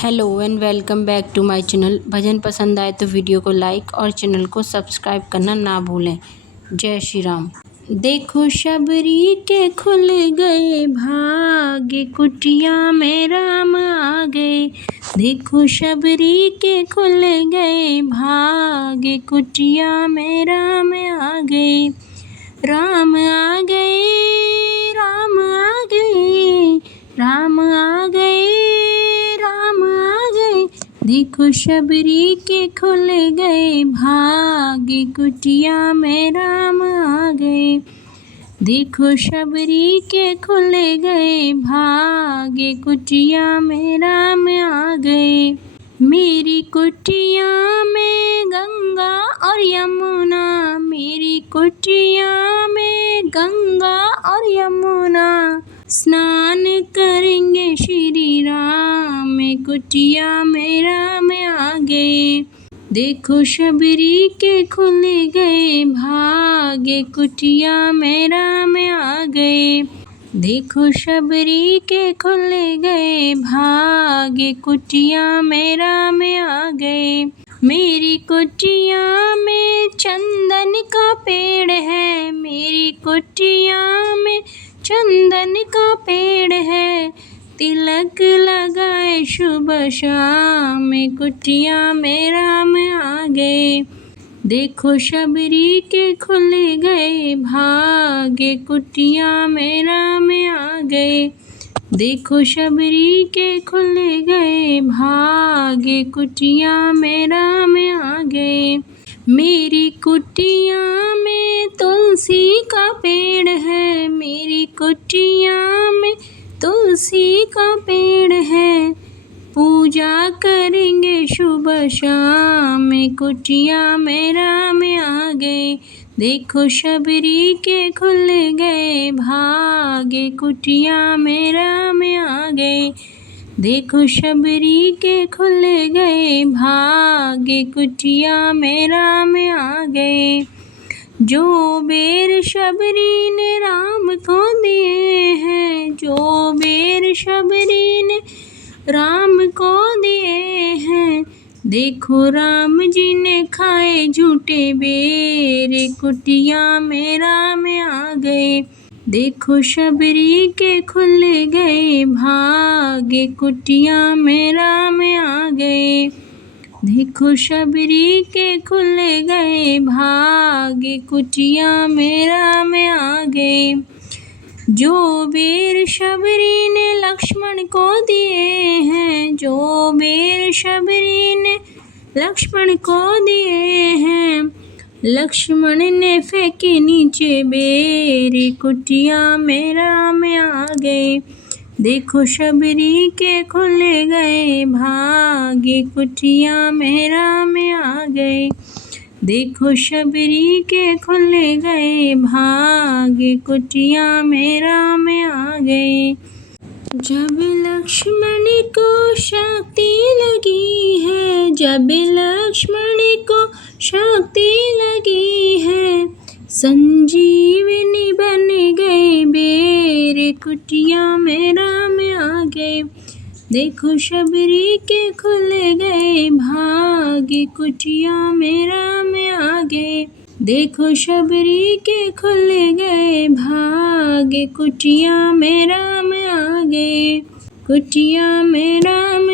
Hello and welcome back to my channel. भजन पसंद आए तो वीडियो को लाइक और चैनल को सब्सक्राइब करना ना भूलें। जय श्री राम। देखो शबरी के खुल गए भाग्य, कुटिया में राम आ गए। देखो शबरी के खुल गए भाग्य, कुटिया में राम आ गए। राम आ गए, राम आ गए, राम आ गए, राम आ गए। देखो शबरी के खुल गए भाग्य, कुटिया में राम आ गए। देखो शबरी के खुल गए भाग्य, कुटिया में राम आ गए। मेरी कुटिया में गंगा और यमुना, मेरी कुटिया में गंगा और यमुना। स्नान करेंगे श्री राम, कुटिया में राम आ गए। देखो शबरी के खुल गए भाग्य, कुटिया में राम आ गए। देखो शबरी के खुल गए भाग्य, कुटिया में राम आ गए। मेरी कुटिया में चंदन का पेड़ है, मेरी कुटिया में चंदन का पेड़ है। तिलक लगाए शुभ शाम, कुटिया में राम आ गए। देखो शबरी के खुल गए भाग्य, कुटिया में राम आ गए। देखो शबरी के खुल गए भाग्य, कुटिया में राम आ गए। मेरी कुटिया में तुलसी का पेड़ है, मेरी कुटिया में तुलसी का पेड़ है। पूजा करेंगे शुभ शाम, कुटिया में राम आ गए। देखो शबरी के खुल गए भाग्य, कुटिया में राम आ गए। देखो शबरी के खुल गए भाग्य, कुटिया में राम आ गए। जो बेर शबरी ने राम को दिए हैं, जो बेर शबरी ने राम को दिए हैं। देखो राम जी ने खाए झूठे बेर, कुटिया में राम आ गए। देखो शबरी के खुल गए भाग्य, कुटिया में राम आ गए। देखो शबरी के खुल गए भाग्य, कुटिया में राम आ गए। जो बेर शबरी ने लक्ष्मण को दिए हैं, जो बेर शबरी ने लक्ष्मण को दिए हैं। लक्ष्मण ने फेंके नीचे बेर, कुटिया में राम आ गए। देखो शबरी के खुल गए भाग्य, कुटिया में राम आ गए। देखो शबरी के खुल गए भाग्य, कुटिया में राम आ गए। जब लक्ष्मण को शक्ति लगी है, जब लक्ष्मण को शक्ति लगी है। संजीवनी बन गए बेर, कुटिया में राम आ गए। देखो शबरी के खुल गए भाग्य, कुटिया में राम आ गए। देखो शबरी के खुल गए भाग्य, कुटिया में राम आ गए। कुटिया में राम